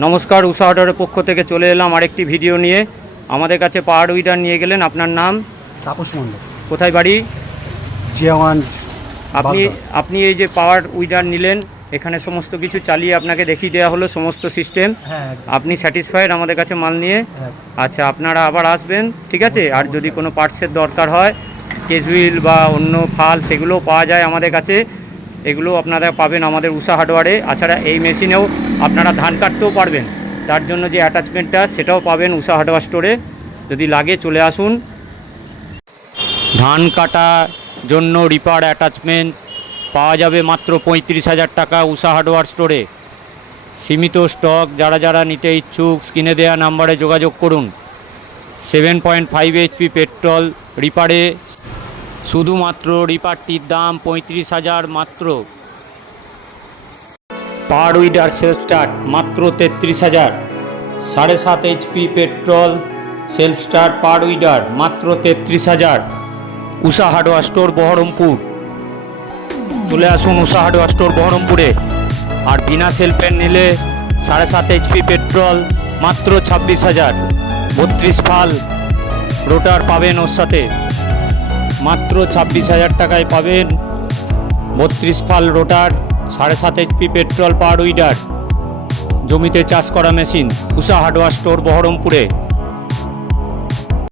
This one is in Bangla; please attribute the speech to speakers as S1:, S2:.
S1: নমস্কার উষা অর্ডারের পক্ষ থেকে চলে এলাম আরেকটি ভিডিও নিয়ে। আমাদের কাছে পাওয়ার উইডার নিয়ে গেলেন আপনার নাম?
S2: তাপস মণ্ডল।
S1: কোথায় বাড়ি?
S2: জিয়াওয়ান
S1: আপনি আপনি এই যে পাওয়ার উইডার নিলেন এখানে সমস্ত কিছু চালিয়ে আপনাকে দেখিয়ে দেওয়া হলো সমস্ত সিস্টেম।
S2: হ্যাঁ
S1: আপনি স্যাটিসফাইড আমাদের কাছে মাল নিয়ে?
S2: হ্যাঁ।
S1: আচ্ছা আপনারা আবার আসবেন ঠিক আছে? আর যদি কোনো পার্টসের দরকার হয় কেজুইল বা অন্য ফাল সেগুলোও পাওয়া যায় আমাদের কাছে। এগুলো আপনারা পাবেন আমাদের উষা হার্ডওয়ারে। তাছাড়া এই মেশিনেও আপনারা ধান কাটতেও পারবেন। তার জন্য যে অ্যাটাচমেন্টটা সেটাও পাবেন উষা হার্ডওয়ার স্টোরে। যদি লাগে, চলে আসুন। ধান কাটার জন্য রিপার অ্যাটাচমেন্ট পাওয়া যাবে মাত্র পঁয়ত্রিশ হাজার টাকা উষা হার্ডওয়ার স্টোরে। সীমিত স্টক যারা যারা নিতে ইচ্ছুক স্ক্রিনে দেওয়া নাম্বারে যোগাযোগ করুন। Seven point five HP petrol রিপারে শুধুমাত্র রিপারটির দাম পঁয়ত্রিশ হাজার মাত্র। পার উইডার সেলফ স্টার্ট মাত্র তেত্রিশ হাজার। সাড়ে সাত HP petrol self start power weeder মাত্র তেত্রিশ হাজার। Usha hardware store Baharampur. চলে আসুন উষা হার্ডওয়ার স্টোর বহরমপুরে। আর বিনা সেলফের নিলে সাড়ে সাত এইচপি পেট্রোল মাত্র ছাব্বিশ হাজার। বত্রিশ ফাল রোটার পাবেন ওর সাথে। মাত্র ছাব্বিশ হাজার টাকায় পাবেন বত্রিশ ফাল রোটার, সাড়ে সাত এইচপি পেট্রোল পাওয়ার উইডার। জমিতে চাষ করা মেশিন উষা হার্ডওয়ার স্টোর বহরমপুরে।